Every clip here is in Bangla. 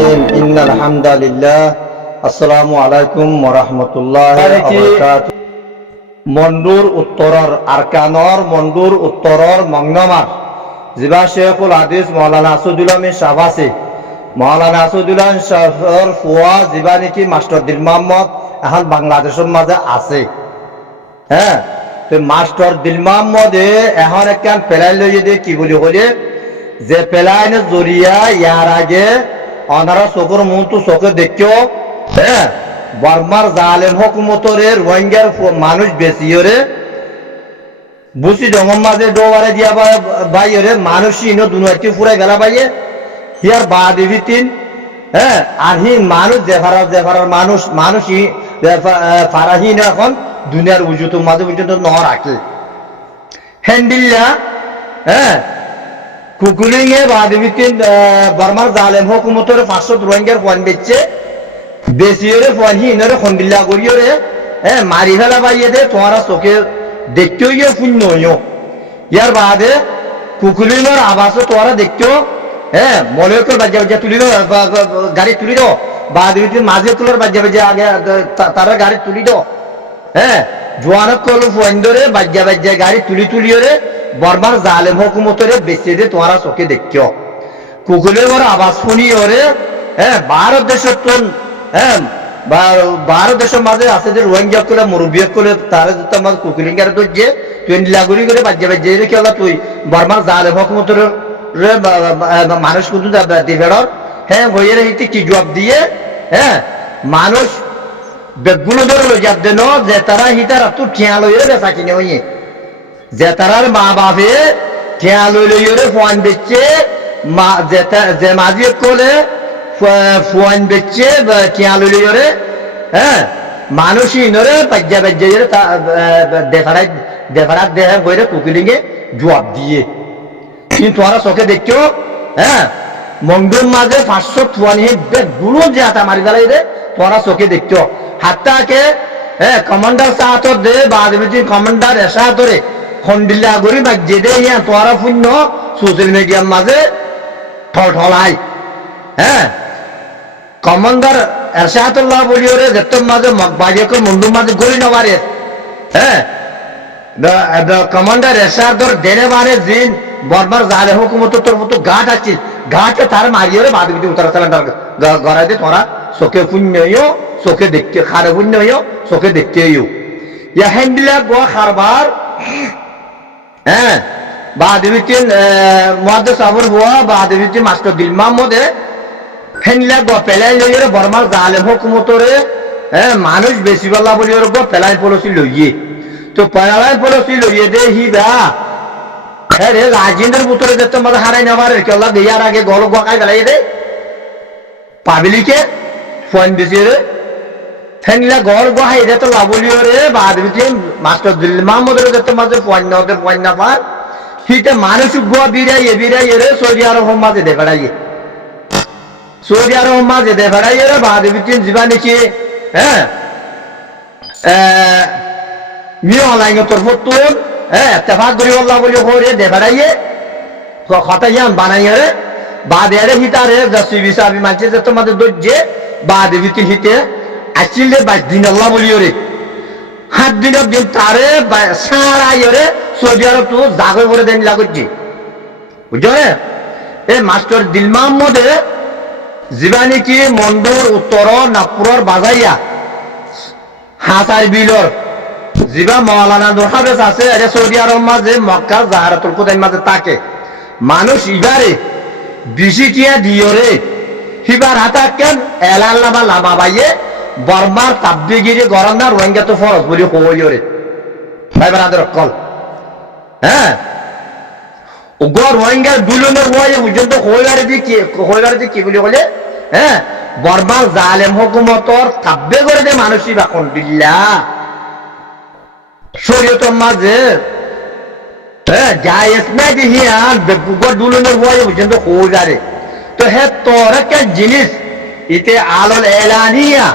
الرحيم إن الحمد لله السلام عليكم ورحمة الله وبركاته মন্ডুর উত্তরর আরকানর মন্ডুর উত্তরর মংনমার জিবা শেখুল হাদিস মাওলানা আসাদুল্লাহ শাহবাসী মাওলানা আসাদুল্লাহ শাহর ফুয়া জিবা নাকি মাস্টার দিল মোহাম্মদ এখন বাংলাদেশের মাঝে আছে। হ্যাঁ, তো মাস্টার দিল মোহাম্মদ এখন একখান পেলাই লইয়ে দিয়ে কি বলি বলে যে পেলাইনের জরিয়া ইয়ার আগে অনারা চোখের মুখ তো চোখে দেখিও। হ্যাঁ, বর্মার জালেম হুকুমতরে রোহিঙ্গার মানুষ বেশি ওরে বুঝি জঙ্গম মাঝে ডোবারে দিয়া বাইরে মানুষ ইনো দুনিয়াতে ফুরাই গেলা বাইয়ে হিয়ার বা দেবী তিন। হ্যাঁ, আর হি মানুষ জেফারার মানুষই ফারাহীন এখন দুনিয়ার উজুত মাঝে পর্যন্ত ন রাখে হ্যান্ডিল্লা। হ্যাঁ, কুকুলিং এ বা দেবী তিন বর্মার জালেম হুকুমতরে 500 রোহিঙ্গার পয়েন্ট বেচছে বেশি ওরে ফোয়ানি ইনরে খন্ডিল্লা করিও রে। হ্যাঁ, মারি ফেলা বাইয়ে দে তোমারা চোখে দেখতেও গিয়ে শূন্য হইও। ইয়ার বাদে কুকুলিংর আবাসও তোরা দেখতেও। হ্যাঁ, মলয়কর বাজ্যা তুলি দো গাড়ি তুলি দো বা মাঝে কুলোর বাজ্যা আগে তারা গাড়ি তুলি দো। হ্যাঁ, জোয়ানক কল ফোয়াইন্দরে বাজ্যা গাড়ি তুলি রে বর্মার জালেম হুকুমতরে বেশি দে তোমারা চোখে দেখতেও। কুকুলিংর আবাস শুনি ওরে। হ্যাঁ, ভারত দেশের তো হ্যাঁ ভারত দেশের মাঝে আছে যে রোহিঙ্গা করে মুরব্বী করে তারা তোমার কুকুলিঙ্গারে তো যে তুই লাগুরি করে বাজ্যা রেখে হলো তুই বর্মার জালেম হুকুমতর মানুষ কিন্তু দিবেড়র। হ্যাঁ, হয়ে রে কি জবাব দিয়ে। হ্যাঁ, মানুষ বেগুলো ধরে লই যাব দেন যে তারা হিতার তো ঠিয়া লইরে বেচা কিনে হইয়ে যে তারার মা বাপে ঠিয়া লইরে ফোন বেচছে যে মাঝি কোলে ফোন বেচছে ঠিয়া লইরে। হ্যাঁ, মানুষই নরে বাজ্যা দেখাড়াত দেহা বইরে কুকিলিংয়ে জবাব দিয়ে কিন্তু তোরা চোখে দেখছো। হ্যাঁ, মঙ্গল মাঝে 500 ফুয়ানি গুলো যে হাতা মারি গেলাই রে তোরা চোখে দেখছো হাতটাকে। হ্যাঁ, কমান্ডার সাহাতর দে বাদবিতি কমান্ডার এসা ধরে খন্ডিল্লা গরি বাজ্যে দে ইয়া তোরা শূন্য সোশ্যাল মিডিয়ার মাঝে ঠলাই। হ্যাঁ, কমান্ডার এরশাদুল্লাহ বলিও রে যেতম মাঝে মগবাজিকে মন্ডুর মাঝে গলি নবারে। হ্যাঁ, কমান্ডার এরশাদর দেনে বারে জিন বর্মার জালে হুকুমত তোর মতো ঘাট আছে ঘাটে তার মারিও রে বাদবিতি উত্তরা সিলিন্ডার গড়াই দে তোরা চোখে শূন্য হইও চোখে দেখতে খারে শূন্য হইও চোখে দেখতে হইও ইয়া হ্যান্ডিলা গোয়া খারবার। হ্যাঁ, বাদবিতিন মহাদেশ আবর হুয়া বাদবিতিন মাস্টার দিল মোহাম্মদে হ্যান্ডিলা গো পেলাই লইরে বর্মার জালেম হুকুমতরে। হ্যাঁ, মানুষ বেশি বলা বলি ওর গো পেলাই পলসি লইয়ে তো পেলাই পলসি লইয়ে দে হি বা। হ্যাঁ রে, রাজেন্দ্র বুতরে যেত মাঝে হারাই নেবার কেলা দেয়ার আগে গল গাই গেলাই দে পাবলিকে ফোন দিছে রে। হ্যান্ডিলা গড় গাই দে তো লাবলিও রে বাদবিতিন মাস্টার দিল মোহাম্মদের যেত মাঝে ফোন না পার হিতে মানুষ গোয়া বিরাইয়ে রে সৌদি আরব মাঝে দে বেড়াইয়ে সৌদি আরব মাঝে দে বেড়াইয়ে রে বাদবিতিন জীবা নাকি। হ্যাঁ, মিও অনলাইন তোর ফটোন। হ্যাঁ, তেফাক করি বললা বলি হরে দে বেড়াইয়ে কথা ইয়ান বানাইয়ে রে বাদে রে হিতারে দশি বিশাবি মানছে যে তোমাদের দজ্জে বাদবিতিন হিতে আসলে 22 দিন আল্লাহ বলিও রে 7 দিনের দিন তারে সারাই রে সৌদি আরব তো জাগর করে দেন লাগছে বুঝছো রে। এই মাস্টার দিল মোহাম্মদে জীবানি কি মন্ডুর উত্তর নাগপুরের বাজাইয়া হাসার বিলর জিবা মৌলানা দোহাবেস আছে এটা সৌদি আরব মাঝে মক্কা জাহারাতুল কুদাই মাঝে তাকে মানুষ ইবারে বিশিটিয়া দিও রে হিবার হাতা কেন এলাল নামা লামা বাইয়ে বর্মার তাব্বিগিরি গরম না রোহিঙ্গা তো ফরজ বলি হইও রে ভাই বারাদের কল। হ্যাঁ, গর রোহিঙ্গার দুলনের হয়ে পর্যন্ত হইবারে দিয়ে কি বলি বলে। হ্যাঁ, বর্মার জালেম হুকুমতর তাব্বে করে দে মানুষই বা খন্ডিল্লা শরীয়তের মাঝে। হ্যাঁ, জায়েজ না দিহিয়ান বেগুগর দুলনের হয়ে পর্যন্ত হইবারে তো হে তোর একটা জিনিস ইতে আলোল এলানিয়া।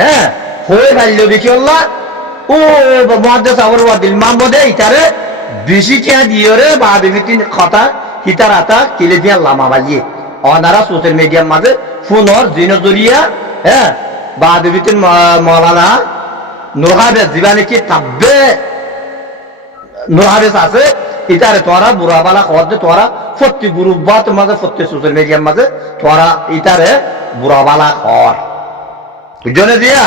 হ্যাঁ, হয়ে গেল দেখি আল্লাহ ও মহাদেশ আবর দিল মোহাম্মদে ইতারে বেশি চেয়া দিয়ে রে বা বিভিন্ন কথা হিতার আতা কিলে দিয়া লামা বাজিয়ে অনারা সোশ্যাল মিডিয়ার মাঝে ফোনর জিন জরিয়া হ্যাঁ বাদবিতিন মৌলানা নোহাবেজ জীবানে কি তাব্বে নোহাবেজ আছে ইতারে তোরা বুড়াবালা হওয়ার তোরা প্রতি গ্রুপ বা তোমাদের প্রতি সোশ্যাল মিডিয়ার মাঝে তোরা ইতারে বুড়াবালা হর বুঝলে দিয়া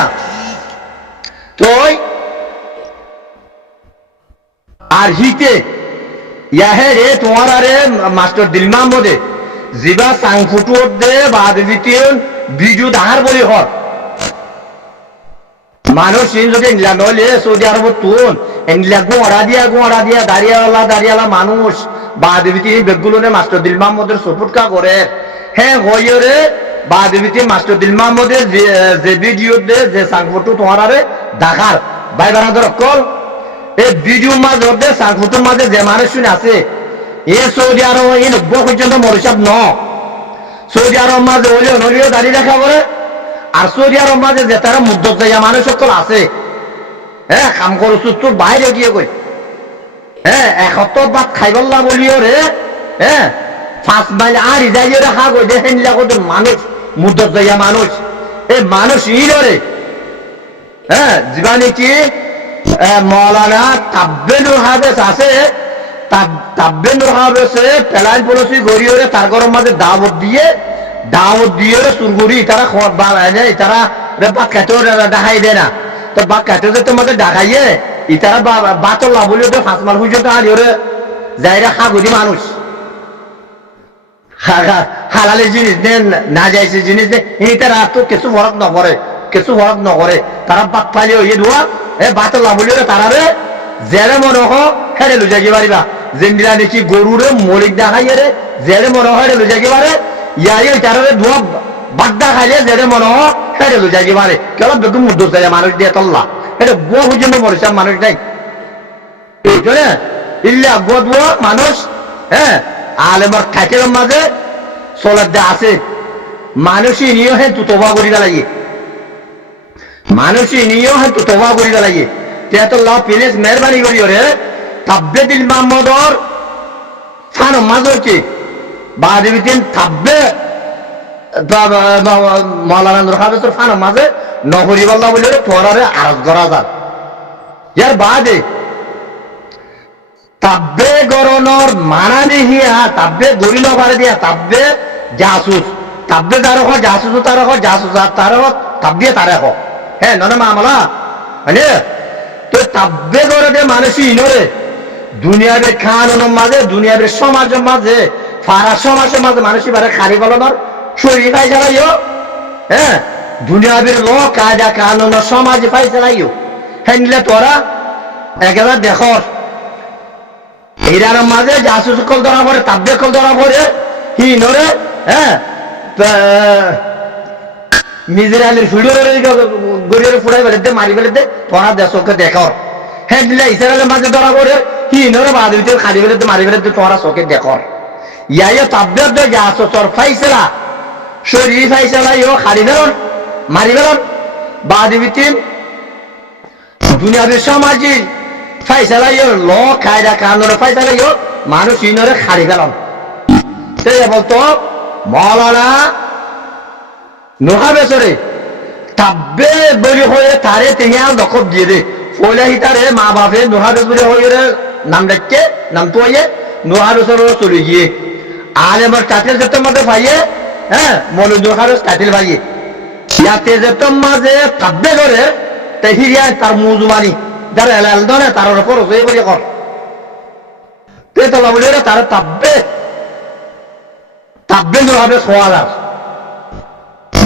তো আর হিতে ইয়াহে রে তোমার আরে মাস্টার দিল মাহমুদে জিবা সাংফুটুর দে বাদবিতিন বিজু দাহার বলি হর মানুষ যদি ইংলা নইলে সৌদি আরব তুন ইংলা গোড়া দিয়া দাঁড়িয়ালা মানুষ বাদবিতি বেগুলো মাস্টার দিল মাহমুদের সপুটকা করে হ্যাঁ হইয় রে বাদবিতি মাস্টার দিল মাহমুদের যে ভিডিও দে যে সাংফুটু তোমার আরে দেখার ভাই বানাদের কল এই ভিডিও মাঝে দে সাংফুটুর মাঝে যে মানুষ আছে এ সৌদি আরব এই 90 পর্যন্ত মরিসাব ন সৌদি আরব মাঝে হলিও দাঁড়িয়ে দেখা করে আর সৌদি আরব মাঝে যে তারা মুদ্দত যাইয়া মানুষ সকল আছে হ্যাঁ কাম করছো তোর বাইরে গিয়ে কই হ্যাঁ 71 ভাত খাইবল্লা বলিও রে হ্যাঁ 5 মাইল আর যাইয়ে রাখা কই দেখেন লাগো মানুষ মুদ্দত যাইয়া মানুষ এই মানুষ রে হ্যাঁ জীবানি কি মৌলানা তাব্বেনুর হাবেস আছে তাব্বেনুর হাবেসে পেলাইন পলসি গড়িয়ে তার গরম মাঝে দাওয়াত দিয়ে সুরগুড়ি তারা তারা বাক খেতে দেখাই দেয় না তো বাক খেতে যে তোমাকে দেখাইয়ে ইতারা বাতল লাভ বলে 5 মাল পর্যন্ত আর যাইরা খাগুড়ি মানুষ হালালের জিনিস দেন না যাইছে জিনিস দেন তারা তো কিছু ফরক নকরে তারা বাক পাইলে ইয়ে ধোয়া বাতল লাভ বলে তারা রে জেরে মনে হোক হেরে লুজাগি পারিবা যেন্দিরা দেখি গরুরে মলিক দেখাইয়ে রে জেরে মনে হয় লুজাগি পারে ইয়াই তারে ধোয়া বাড্ডা খাইলে জেরে মনে হয় হেরে লুজাগি পারে কেন বেগুন মুদ্দ যায় মানুষ দিয়ে তল্লা এটা বহু জন্য মরিসাম মানুষ নাই ইল্লা গোয়া মানুষ হ্যাঁ আলেমার খাইটের মাঝে সোলার দে আছে মানুষই নিয়ে হ্যাঁ তু তোবা করি লাগে তেতুল্লাহ প্লিজ মেহরবানি করি রে তাব্বে দিল মাহমুদর ফানো মাজর কি বাদিবিতিন তাব্বে মৌলানা নূর হাফেজর ফানো মাঝে নহরি বল্লা বলে তোরারে আরজ করা যাক ইয়ার বাদে তাব্বে গরনর মানা নিহিয়া তাব্বে গরিল বারে দিয়া তাব্বে জাসুস তাব্বে তার হ জাসুস তার হ জাসুস তার হ তাব্বে তার হ হ্যাঁ ননে মামলা মানে তো তাব্বে করে দে মানুষই ইনরে দুনিয়ার খানোর মাঝে দুনিয়ার সমাজের মাঝে ফারা সমাজের মাঝে মানুষই বারে খারি বলানোর শরীর পাই চালাইও হ্যাঁ দুনিয়ার ল কায়দা কানুন সমাজ পাই চালাইও হ্যাঁ নিলে তোরা একেবারে দেখর এইরার মাঝে জাসুস কল ধরা পড়ে তাব্বে কল ধরা পড়ে হিনরে হ্যাঁ মিজরাইলের ভিডিওরে গড়িয়ে ফুড়াই বেলে দে মারি বেলে দে তোরা দেশকে দেখর হ্যাঁ দিলে ইসরায়েলের মাঝে ধরা পড়ে হিনরে বাদ খালি বেলে মারি বেলে দে তোরা চোখে দেখর ইয়াইও তাব্বে দে জাসুসর ফাইসলা শরীর ফাইসলা ইও খালি বেলন মারি বেলন বাদ বিতিন দুনিয়ার সমাজে ফাইসলা ইও ল কায়দা কানুন ফাইসলা ইও মানুষ ইনরে খালি বেলন তাই বলতো মৌলানা নূর হাফেজরে তাব্বে বলি হয়ে তারে তিনি লক্ষ্য দিয়ে দে ফলে তারে মা বাপে নূর হাফেজ বলি হয়ে নাম ডাকছে নাম তো নূর হাফেজর চলে গিয়ে আলেমর টাইটেল যেতে মধ্যে ভাইয়ে হ্যাঁ মৌলানা নূর হাফেজ টাইটেল ভাইয়ে ইয়াতে যেতে মাঝে তাব্বে করে তাই হিরিয়া তার মুজুমানি যারা এলাল ধরে তার উপর হয়ে বলি কর তেতলা বলি তার তাব্বে নূর হাফেজ হওয়া যায়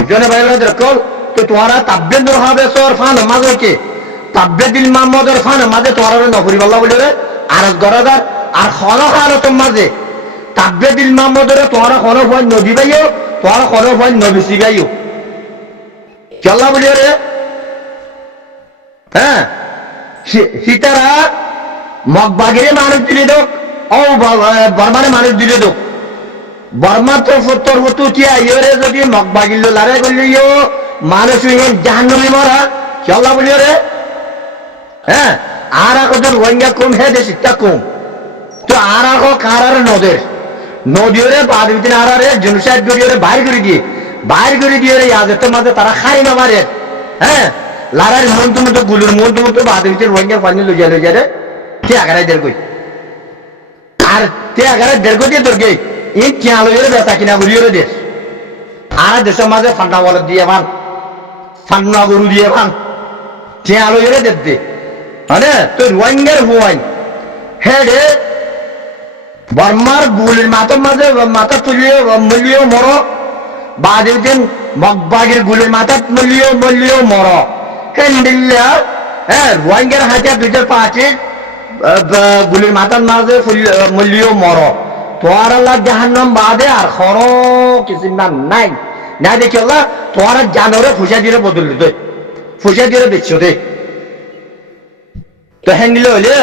জনে ভাইরা কল তো তোরা তাব্বে নূর হাফেজর ফান মাঝে কে তাব্বে দিল মাহমুদর ফান মাঝে তোরা নকরি বল্লা বলে রে আরজ গরাদার আর খনো হালত মাঝে তাব্বে দিল মাহমুদর তোরা খনো ভয় নদী বাইও তোরা খনো ভয় নবী সিগাইও চল্লা বলি রে হ্যাঁ সীতারা মগবাগিরে মানুষ দিলে দোক ও বর্মানে মানুষ দিলে দোক বর্মা তো ফতর ফতু টিয়া ইয়রে যদি মগবাগিল লারে গলিও মানুষ জাহান্নামে মরা চল্লা বলি রে হ্যাঁ আর কত রোহিঙ্গা কম হে দেশটা কম তো আর কারার নদের নদীরে বাদ দিন আরে জনসাইড গড়িয়ে বাইর করে দিয়ে ইয়াজের মাঝে তারা খাই না মারে হ্যাঁ লারার মন্ত্র গুলুর মন্ত্র বাদ দিন রোহিঙ্গা পানি লইয়া রে তে আগারাই দেড় কই আর তে আগারাই দেড় কই দিয়ে দরগে এই কিয়া লইরে বেচা কিনা করিয়ে দেশ আর দেশের মাঝে ফান্ডা বলদ দিয়ে ভান ফান্ডা গরু দিয়ে ভান কিয়া লইরে দে মানে তো রোহিঙ্গার হুয়াই হেডে বর্মার গুলির মাথার মাঝে মাথা তুলিয়ে মলিও মর বাদে দিন মগবাগের গুলির মাথা মলিও মর হেন্ডিল্লা হ্যাঁ রোহিঙ্গার হাজার 2005 গুলির মাথার মাঝে মলিও মর তোর আল্লাহ জাহান্নাম বাদে আর খর কিছু নাম নাই না দেখি আল্লাহ তোর জানোরে ফুসা দিয়ে বদল দে ফুসা দিয়ে বেচছো দে তো হ্যান্ডিল হইলে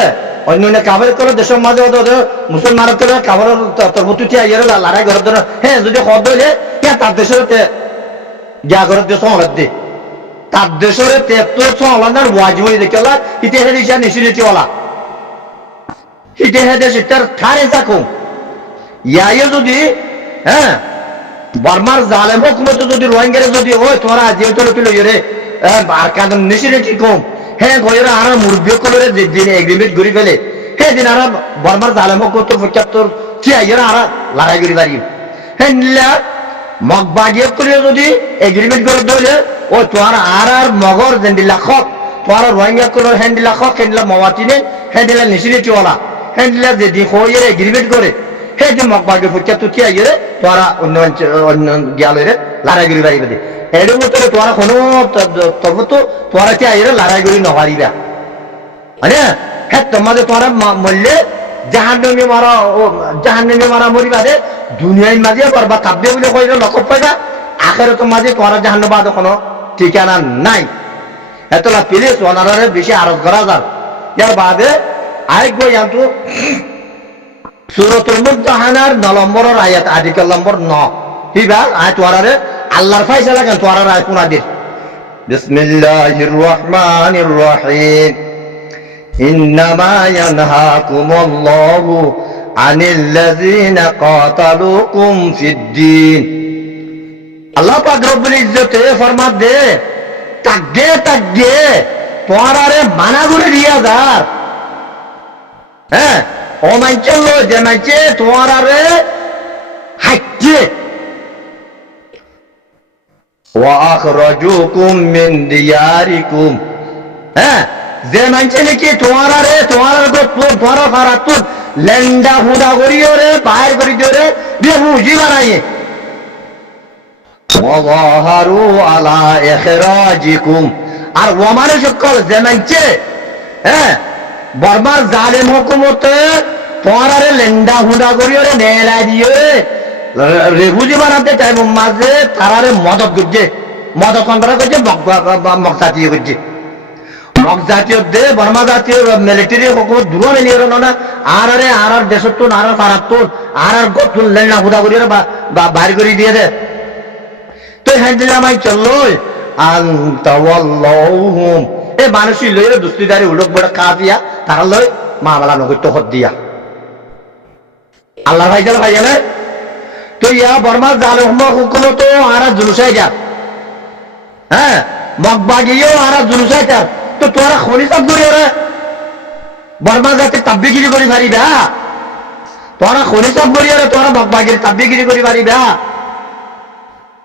অন্য কাবার করে দেশের মাঝে মুসলমানের করে কাবার তরবতুটি আইয়ার লড়াই ঘর ধরে হ্যাঁ যদি হদ হইলে হ্যাঁ তার দেশের যা ঘরের দেশ হলাদ দে তার দেশের তো হলাদার ওয়াজিব হয়ে দেখে ইতে হেদি ইসা নিশিলিটি ওলা ইতে হেদে সেটার ঠারে থাকুন ইয়ায়ে যদি হ্যাঁ বর্মার জালেম হুকুমত যদি রোহিঙ্গারে যদি ওই তোরা যেহেতু তুলে রে আর কারণ নিশিলিটি কম হ্যাঁ গয়েরা আর মুরব্বী কলরে দিন এগ্রিমেন্ট করি ফেলে হ্যাঁ দিন আর বর্মার জালেম হুকুমত 75 কি আইরা আর লড়াই করি পারি হ্যাঁ নিলা মগবাগিয়ে করে যদি এগ্রিমেন্ট করে দিলে ও তোর আর মগর জেন্ডিলা খক তোর রোহিঙ্গা কলর হ্যান্ডিলা খক হ্যান্ডিলা মাওয়াতিনে হ্যান্ডিলা নিশিলিটি ওলা হ্যান্ডিলা যদি হইরে এগ্রিমেন্ট করে হ্যাঁ যে মগবাগিয়ে 75 কি আইরে তোরা অন্য গিয়ালরে লড়াই করি পারি দে এর মধ্যে তোরা কোনো তবে তো তোরা কি আইরে লড়াই করি নহারিবা মানে হ্যাঁ তোমাদের তোরা মরলে জাহান্নামে মারা মরিবা দে দুনিয়ার মাঝে করবা কাব্যে বলে কইলে লক্ষ্য পাইবা আখেরাতের মাঝে তোরা জাহান্নাম বাদ কোনো ঠিকানা নাই এতলা প্লিজ ওনারে বেশি আরজ করা যান ইয়ার বাদে আরেক বই আনতো সূরাতুল মুমতাহানার 9 নম্বরের আয়াত আর্টিকেল নম্বর 9 হিবা আয়াত ওয়ারারে আল্লাহর ফয়সালা কেন তোরার আয়াত কোনা দে বিসমিল্লাহির রহমানির রহিম ইন্নামা ইয়ানহাকুমুল্লাহু আনিল্লাযিনা কাতালুকুম ফিদ্দীন আল্লাহ পাক রব্বুল ইজ্জতে ফরমাত দে তাগে তোরারে মানা করে দিয়া যার হ্যাঁ ও মানচল যে মানছে তোরারে হাইকে وأخرجوكم من دياركم হ্যাঁ যে মানছে নাকি তোমার ফারাতুন লেন্ডা হুদা করিও রে বাইর করি দিও রে বেহুজি বানাইয়ে ওয়াযাহারু আলা ইখরাজিকুম আর ওমানে সকল যে মানছে হ্যাঁ বর্মার জালেম হুকুমতে তোমার লেন্ডা হুদা করিও রে নেলা দিও রে রেহুজি বানাতে টাইম মাঝে তারারে মদত করছে মদত কন্ট্রা করছে মগজাতীয় করছে মগজাতীয় দে বর্মা জাতীয় মিলিটারি হুকুমত দূর নিয়ে না আর দেশের তো আর পারাতুন আর গতুন লেনা হুদা করিয়ে বাইর করে দিয়ে দে তো হ্যান্ডিল আমায় চললো আনতাওয়াল্লাহুম এ মানুষই লইরে দুস্তিদারি উলক বড় কাফিয়া তারা লই মামলা নগর তো হদ দিয়া আল্লাহ ভাই জানে তো ইয়া বর্মার জালেম হুকুমত আর জুলুসাই যা হ্যাঁ মগবাগিও আর জুলুসাই যা তো তোরা খনি সব করি রে বর্মা যাতে তাব্বিগিরি করি পারিবা তোরা খনি সব করি রে তোরা মগবাগির তাব্বিগিরি করি পারিবা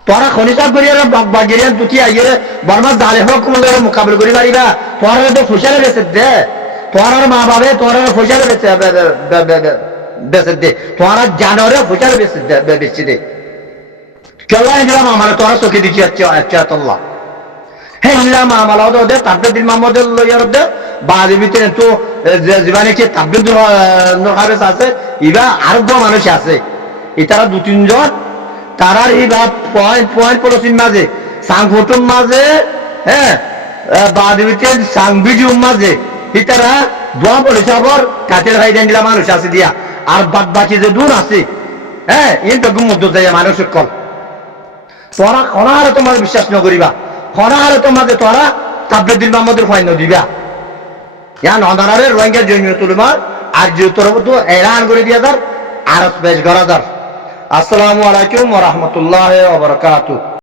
তোরা খনি সব করি রে মগবাগিরি তুই আইরে বর্মার জালেম হুকুমতের মোকাবিলা করি পারিবা তোরা তো ফুসালে বেসে দে তোরা মা বাবে তোরা ফুসালে বেসে দে তোরা জানোরে ফুসালে বেসে দে কেলা ইনলাম আমার তোরা চোখে দিচ্ছি আচ্ছা আল্লাহ হ্যাঁ ইনলাম আমার দে তাব্বিদ মাহমুদের লইয়ার দে বাড়ির ভিতরে তো জীবনে কি তাব্বিদ নহাবেস আছে ইবা আরো মানুষ আছে এটারা 2-3 জন তারার ইবা পয়েন্ট পড়ছিন মাঝে সাংঘটন মাঝে হ্যাঁ বাড়ির ভিতরে সাংবিজুম মাঝে এটারা দোয়া পড়েছে আবার কাতের ভাই দেন দিলা মানুষ আছে দিয়া আর বাদ বাকি যে দূর আছে হ্যাঁ এটা মধ্য যায় মানুষ কল তোরা খনারে তোমার বিশ্বাস নকরিবা খনারে তোমাদের তোরা তাব্বিদ মাহমুদের ফাইন দিবা ইয়া নদারে রোহিঙ্গা জমিয়তুল উলামা আর যে তোর তো এলান করে দিয়া দার আর পেশ করা দার আসসালামু আলাইকুম ওয়া রাহমাতুল্লাহি ওয়া বারাকাতুহু।